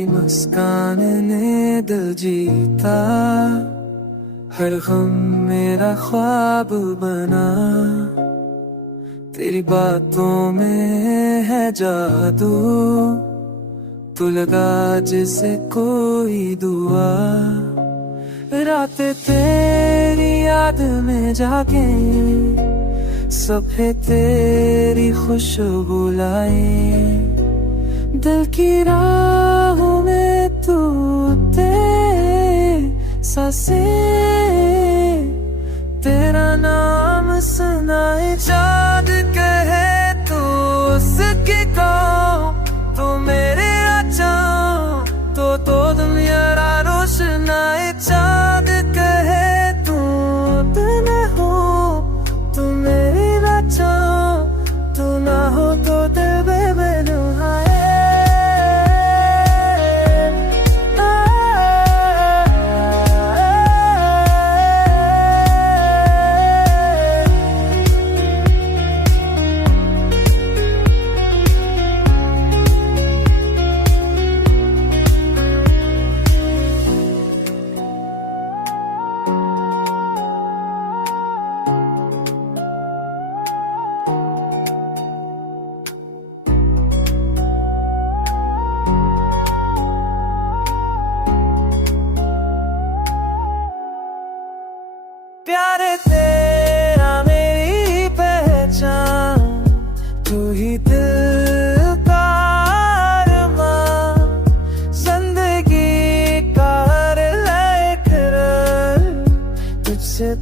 तेरी मुस्कान ने दिल जीता, हर गम मेरा ख्वाब बना। तेरी बातों में है जादू, तू लगा जैसे कोई दुआ। रातें तेरी याद में जागे, सफेद तेरी खुशबू लाए। दिल की राहों में तू सांसें, तेरा नाम सुनाए। चाँद कहे तू उसकी कहो, तो मेरे आँचों तो दुनिया रोशनाए। चाँद कहे तू न हो, तू मेरी राहों, तू ना हो तो दिल बेबनुहाए। प्यारे तेरा मेरी पहचान, तू ही दिल का अरमां। जिंदगी का हर लम्हा तुझसे